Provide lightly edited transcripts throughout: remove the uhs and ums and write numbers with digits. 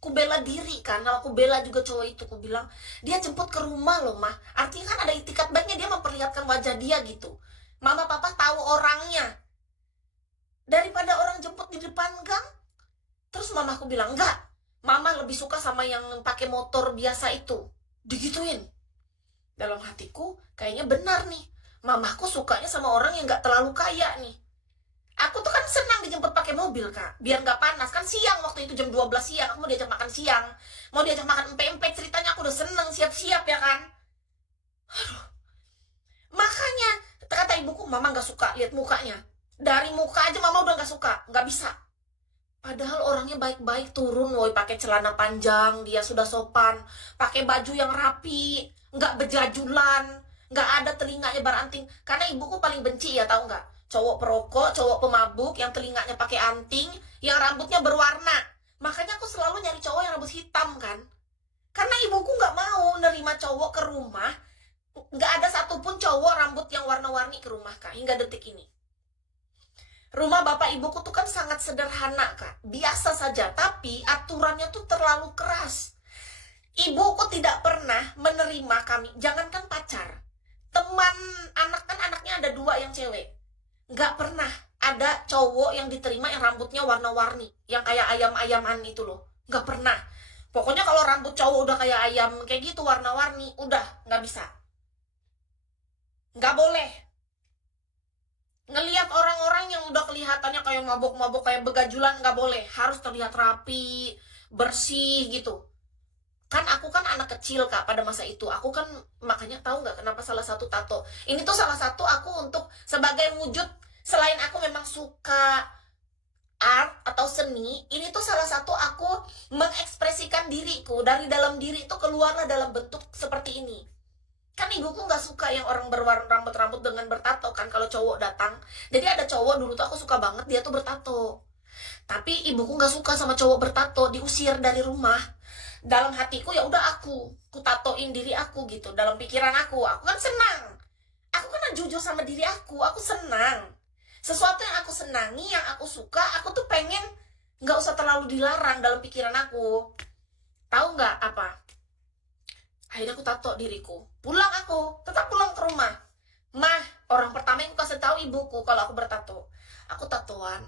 Ku bela diri kan, aku bela juga cowok itu, ku bilang dia jemput ke rumah loh mah, artinya kan ada itikat baiknya, dia memperlihatkan wajah dia gitu. Mama papa tahu orangnya, daripada orang jemput di depan gang. Terus mamaku bilang enggak, mama lebih suka sama yang pakai motor biasa itu, digituin. Dalam hatiku kayaknya benar nih, mamaku sukanya sama orang yang nggak terlalu kaya nih. Aku tuh kan senang dijemput pakai mobil kak, biar nggak panas kan, siang waktu itu jam 12 siang, aku mau diajak makan siang, mau diajak makan empek-empek, ceritanya aku udah seneng siap-siap ya kan. Makanya kata ibuku, mama nggak suka lihat mukanya, dari muka aja mama udah nggak suka, nggak bisa. Padahal orangnya baik-baik, turun woi pakai celana panjang, dia sudah sopan, pakai baju yang rapi, nggak bejajulan, nggak ada telinganya beranting. Karena ibuku paling benci ya, tahu nggak? Cowok perokok, cowok pemabuk yang telinganya pakai anting, yang rambutnya berwarna. Makanya aku selalu nyari cowok yang rambut hitam kan. Karena ibuku nggak mau nerima cowok ke rumah, nggak ada satupun cowok rambut yang warna-warni ke rumah kak hingga detik ini. Rumah bapak ibuku tuh kan sangat sederhana kak, biasa saja, tapi aturannya tuh terlalu keras. Ibuku tidak pernah menerima kami, jangankan pacar, teman anak, kan anaknya ada 2 yang cewek, nggak pernah ada cowok yang diterima yang rambutnya warna-warni, yang kayak ayam-ayaman itu loh, nggak pernah. Pokoknya kalau rambut cowok udah kayak ayam kayak gitu warna-warni, udah nggak bisa, nggak boleh. Ngelihat orang-orang yang udah kelihatannya kayak mabok-mabok, kayak begajulan, nggak boleh, harus terlihat rapi, bersih gitu. Kan aku kan anak kecil kak pada masa itu, aku kan makanya tahu nggak kenapa salah satu tato ini tuh salah satu aku untuk sebagai wujud, selain aku memang suka art atau seni, ini tuh salah satu aku mengekspresikan diriku, dari dalam diri itu keluarlah dalam bentuk seperti ini. Kan ibuku nggak suka yang orang berwarna rambut-rambut dengan bertato kan kalau cowok datang. Jadi ada cowok dulu tuh aku suka banget, dia tuh bertato. Tapi ibuku nggak suka sama cowok bertato, diusir dari rumah. Dalam hatiku ya udah aku tatoin diri aku gitu. Dalam pikiran aku kan senang. Aku kan jujur sama diri aku senang. Sesuatu yang aku senangi, yang aku suka, aku tuh pengen nggak usah terlalu dilarang dalam pikiran aku. Tahu nggak apa? Akhirnya aku tato diriku. Pulang aku, tetap pulang ke rumah. Mah, orang pertama yang aku kasih tahu ibuku kalau aku bertato. Aku tatoan.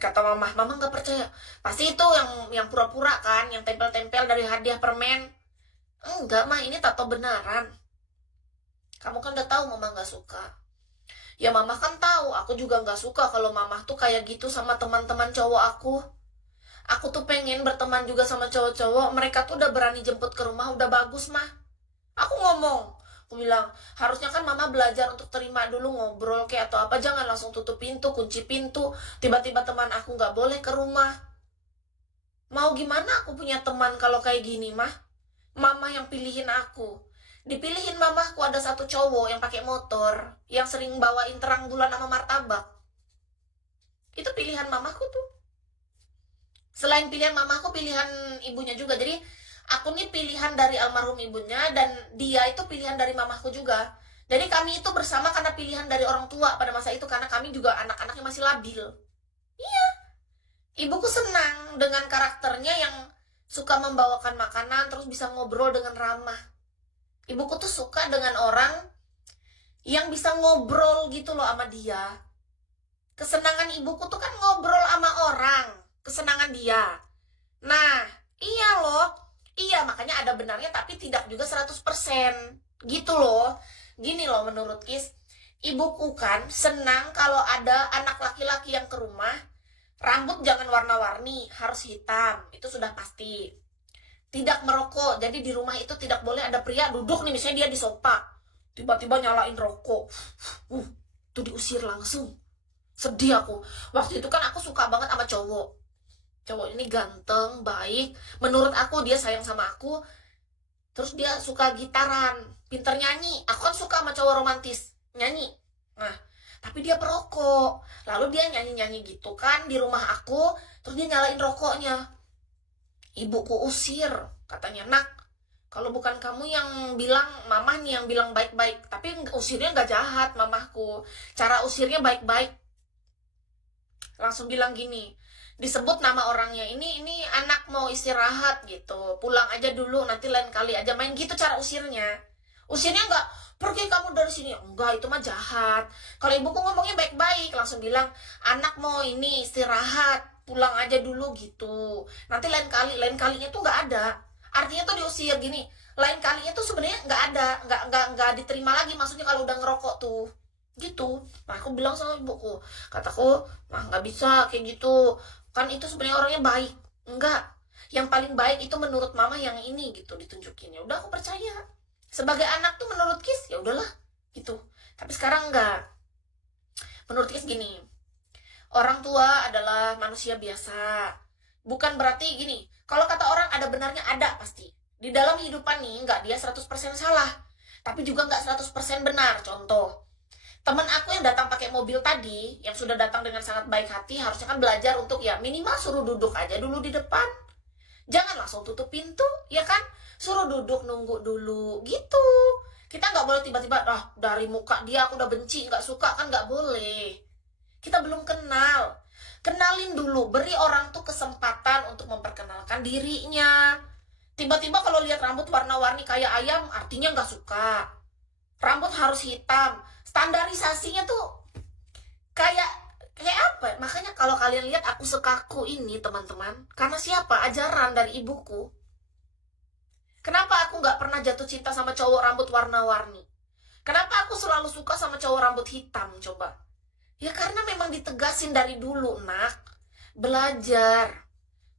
Kata mama nggak percaya. Pasti itu yang pura-pura kan, yang tempel-tempel dari hadiah permen. Enggak mah, ini tato beneran. Kamu kan udah tahu mama nggak suka. Ya mama kan tahu, aku juga nggak suka kalau mama tuh kayak gitu sama teman-teman cowok aku. Aku tuh pengen berteman juga sama cowok-cowok, mereka tuh udah berani jemput ke rumah, udah bagus mah. Aku ngomong, aku bilang, harusnya kan mama belajar untuk terima dulu, ngobrol kayak atau apa, jangan langsung tutup pintu, kunci pintu, tiba-tiba teman aku nggak boleh ke rumah. Mau gimana aku punya teman kalau kayak gini mah? Mama yang pilihin aku. Dipilihin mamaku ada satu cowok yang pakai motor, yang sering bawain terang bulan sama martabak. Itu pilihan mamaku tuh. Selain pilihan mamaku, pilihan ibunya juga. Jadi aku nih pilihan dari almarhum ibunya, dan dia itu pilihan dari mamaku juga. Jadi kami itu bersama karena pilihan dari orang tua pada masa itu, karena kami juga anak-anaknya masih labil. Ibuku senang dengan karakternya yang suka membawakan makanan, terus bisa ngobrol dengan ramah. Ibuku tuh suka dengan orang yang bisa ngobrol gitu loh sama dia. Kesenangan ibuku tuh kan ngobrol sama orang, kesenangan dia. Nah, iya loh. Iya, makanya ada benarnya tapi tidak juga 100%. Gitu loh. Gini loh menurut Kis. Ibuku kan senang kalau ada anak laki-laki yang ke rumah, rambut jangan warna-warni, harus hitam. Itu sudah pasti. Tidak merokok. Jadi di rumah itu tidak boleh ada pria duduk nih, misalnya dia di sofa, tiba-tiba nyalain rokok. Itu diusir langsung. Sedih aku. Waktu itu kan aku suka banget sama cowok. Cowok ini ganteng, baik. Menurut aku dia sayang sama aku. Terus dia suka gitaran, pinter nyanyi. Aku kan suka sama cowok romantis, nyanyi. Nah, tapi dia perokok. Lalu dia nyanyi-nyanyi gitu kan di rumah aku. Terus dia nyalain rokoknya. Ibuku usir. Katanya, nak, kalau bukan kamu yang bilang, mama nih yang bilang baik-baik. Tapi usirnya gak jahat mamahku. Cara usirnya baik-baik. Langsung bilang gini, disebut nama orangnya, ini anak mau istirahat gitu, pulang aja dulu, nanti lain kali aja main gitu cara usirnya nggak pergi kamu dari sini, enggak, itu mah jahat. Kalau ibuku ngomongnya baik-baik, langsung bilang anak mau ini istirahat, pulang aja dulu gitu, nanti lain kalinya tuh nggak ada, artinya tuh diusir gini, lain kalinya tuh sebenarnya nggak ada, nggak diterima lagi, maksudnya kalau udah ngerokok tuh gitu. Nah aku bilang sama ibuku, kataku, nah nggak bisa kayak gitu, kan itu sebenarnya orangnya baik. Enggak, yang paling baik itu menurut mama yang ini gitu ditunjukin. Ya udah aku percaya, sebagai anak tuh menurut Kis ya udahlah gitu. Tapi sekarang enggak, menurut Kis gini, orang tua adalah manusia biasa, bukan berarti gini, kalau kata orang ada benarnya, ada pasti di dalam hidupan nih, enggak dia 100% salah, tapi juga enggak 100% benar. Contoh, teman aku yang datang pakai mobil tadi, yang sudah datang dengan sangat baik hati, harusnya kan belajar untuk ya minimal suruh duduk aja dulu di depan. Jangan langsung tutup pintu, ya kan? Suruh duduk, nunggu dulu, gitu. Kita nggak boleh tiba-tiba, dari muka dia aku udah benci, nggak suka, kan nggak boleh. Kita belum kenal. Kenalin dulu, beri orang tuh kesempatan untuk memperkenalkan dirinya. Tiba-tiba kalau lihat rambut warna-warni kayak ayam, artinya nggak suka. Rambut harus hitam, standarisasinya tuh kayak kayak apa? Makanya kalau kalian lihat aku sekaku ini teman-teman, karena siapa? Ajaran dari ibuku. Kenapa aku nggak pernah jatuh cinta sama cowok rambut warna-warni? Kenapa aku selalu suka sama cowok rambut hitam? Coba. Ya karena memang ditegasin dari dulu, nak. Belajar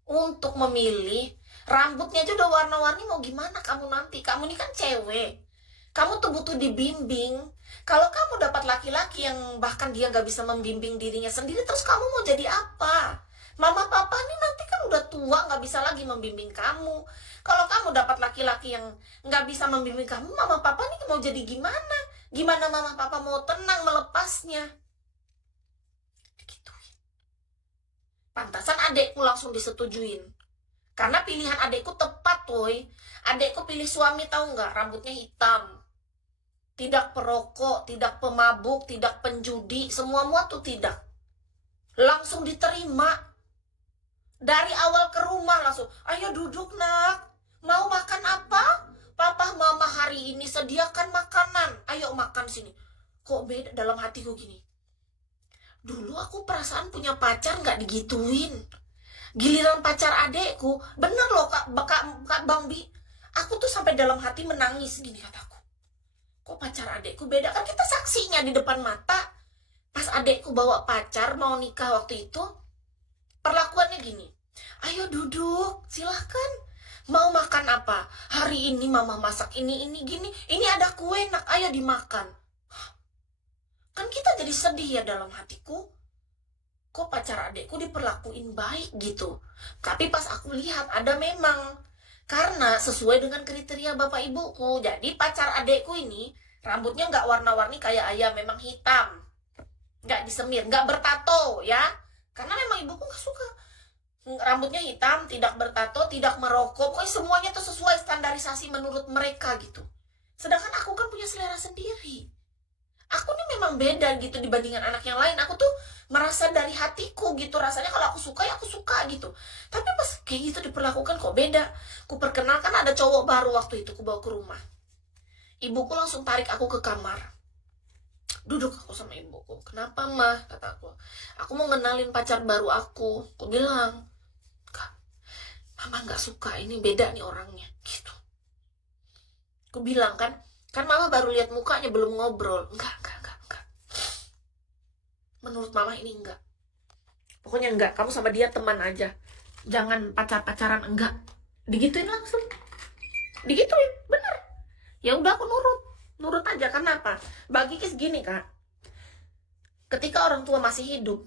untuk memilih. Rambutnya aja udah warna-warni, mau gimana kamu nanti? Kamu ini kan cewek. Kamu tuh butuh dibimbing. Kalau kamu dapat laki-laki yang bahkan dia gak bisa membimbing dirinya sendiri, terus kamu mau jadi apa? Mama papa nih nanti kan udah tua, gak bisa lagi membimbing kamu. Kalau kamu dapat laki-laki yang gak bisa membimbing kamu, mama papa nih mau jadi gimana? Gimana mama papa mau tenang melepasnya? Gituin. Pantasan adekku langsung disetujuin. Karena pilihan adekku tepat, woy. Adekku pilih suami tahu nggak? Rambutnya hitam. Tidak perokok, tidak pemabuk, tidak penjudi, semua tuh tidak. Langsung diterima. Dari awal ke rumah langsung, ayo duduk nak. Mau makan apa? Papa mama hari ini sediakan makanan. Ayo makan sini. Kok beda dalam hatiku gini? Dulu aku perasaan punya pacar nggak digituin. Giliran pacar adekku, bener loh kak Bang Bi, aku tuh sampai dalam hati menangis gini kataku. Kok pacar adekku beda? Kan kita saksinya di depan mata. Pas adekku bawa pacar mau nikah waktu itu, perlakuannya gini. Ayo duduk, silahkan. Mau makan apa? Hari ini mama masak ini gini. Ini ada kue nak, ayo dimakan. Kan kita jadi sedih ya dalam hatiku. Kok pacar adekku diperlakuin baik gitu. Tapi pas aku lihat ada memang, karena sesuai dengan kriteria bapak ibuku. Jadi pacar adekku ini rambutnya nggak warna-warni kayak ayam, memang hitam, nggak disemir, nggak bertato ya. Karena memang ibuku nggak suka. Rambutnya hitam, tidak bertato, tidak merokok. Pokoknya semuanya tuh sesuai standarisasi menurut mereka gitu. Sedangkan aku kan punya selera sendiri. Aku nih memang beda gitu dibandingkan anak yang lain. Aku tuh merasa dari hatiku gitu, rasanya kalau aku suka ya aku suka gitu. Tapi pas kayak gitu diperlakukan kok beda. Ku perkenalkan ada cowok baru waktu itu, ku bawa ke rumah. Ibuku langsung tarik aku ke kamar. Duduk aku sama ibuku. Kenapa mah? Kata aku. Aku mau kenalin pacar baru aku. Aku bilang, Kak, mama gak suka, ini beda nih orangnya gitu. Aku bilang kan mama baru lihat mukanya, belum ngobrol. Enggak. Menurut mama ini enggak. Pokoknya enggak, kamu sama dia teman aja. Jangan pacar-pacaran, enggak. Digituin langsung. Digituin, bener. Ya udah aku nurut aja. Kenapa? Bagi Kis gini kak, ketika orang tua masih hidup,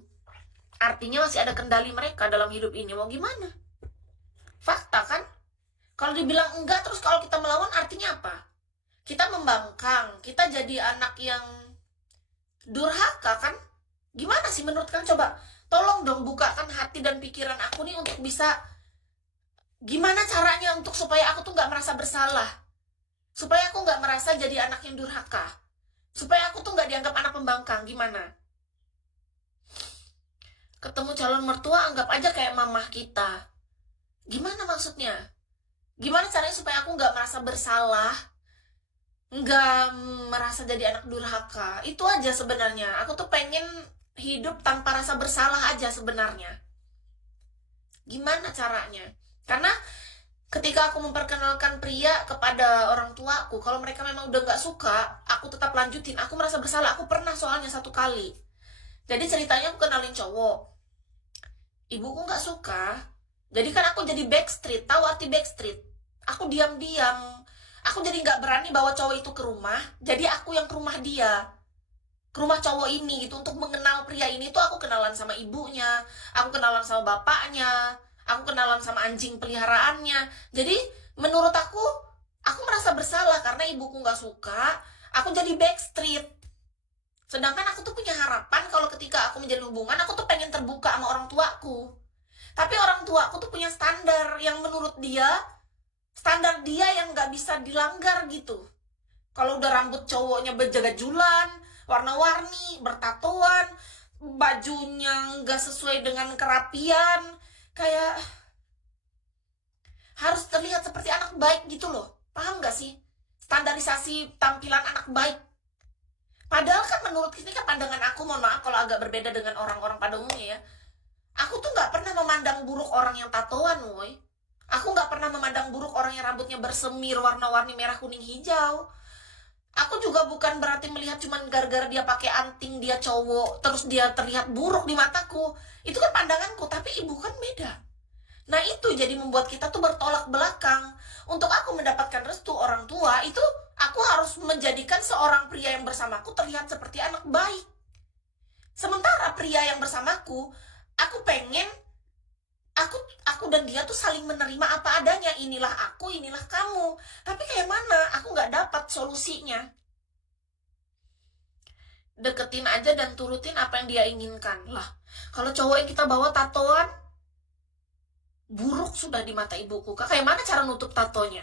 artinya masih ada kendali mereka dalam hidup ini. Mau gimana? Fakta kan? Kalau dibilang enggak, terus kalau kita melawan artinya apa? Kita membangkang, kita jadi anak yang durhaka kan? Gimana sih menurut kalian? Coba tolong dong bukakan hati dan pikiran aku nih untuk bisa, gimana caranya untuk supaya aku tuh gak merasa bersalah, supaya aku gak merasa jadi anak yang durhaka, supaya aku tuh gak dianggap anak pembangkang. Gimana? Ketemu calon mertua anggap aja kayak mamah kita. Gimana maksudnya? Gimana caranya supaya aku nggak merasa bersalah, nggak merasa jadi anak durhaka? Itu aja sebenarnya. Aku tuh pengen hidup tanpa rasa bersalah aja sebenarnya. Gimana caranya? Karena ketika aku memperkenalkan pria kepada orang tuaku, kalau mereka memang udah nggak suka, aku tetap lanjutin. Aku merasa bersalah. Aku pernah soalnya satu kali. Jadi ceritanya aku kenalin cowok. Ibuku nggak suka. Jadi kan aku jadi backstreet. Tahu arti backstreet? Aku diam-diam. Aku jadi nggak berani bawa cowok itu ke rumah. Jadi aku yang ke rumah dia. Ke rumah cowok ini gitu. Untuk mengenal pria ini tuh aku kenalan sama ibunya. Aku kenalan sama bapaknya. Aku kenalan sama anjing peliharaannya. Jadi menurut aku merasa bersalah karena ibuku nggak suka. Aku jadi backstreet. Sedangkan aku tuh punya harapan kalau ketika aku menjalin hubungan, aku tuh pengen terbuka sama orang tuaku. Tapi orang tuaku tuh punya standar yang menurut dia, standar dia yang nggak bisa dilanggar gitu. Kalau udah rambut cowoknya berjagajulan, warna-warni, bertatoan, bajunya nggak sesuai dengan kerapian, kayak harus terlihat seperti anak baik gitu loh. Paham nggak sih? Standarisasi tampilan anak baik. Padahal kan menurut ini kan pandangan aku, mohon maaf kalau agak berbeda dengan orang-orang pada umumnya ya. Aku tuh nggak pernah memandang buruk orang yang tatoan, woy. Aku nggak pernah memandang buruk orang yang rambutnya bersemir warna-warni merah, kuning, hijau. Aku juga bukan berarti melihat cuman gara-gara dia pakai anting, dia cowok, terus dia terlihat buruk di mataku. Itu kan pandanganku, tapi ibu kan beda. Nah itu jadi membuat kita tuh bertolak belakang. Untuk aku mendapatkan restu orang tua, itu aku harus menjadikan seorang pria yang bersamaku terlihat seperti anak baik. Sementara pria yang bersamaku, aku pengen aku dan dia tuh saling menerima apa adanya. Inilah aku, inilah kamu. Tapi kayak mana? Aku nggak dapat solusinya. Deketin aja dan turutin apa yang dia inginkan. Lah, kalau cowok yang kita bawa tatoan, buruk sudah di mata ibuku. Kayak mana cara nutup tatonya?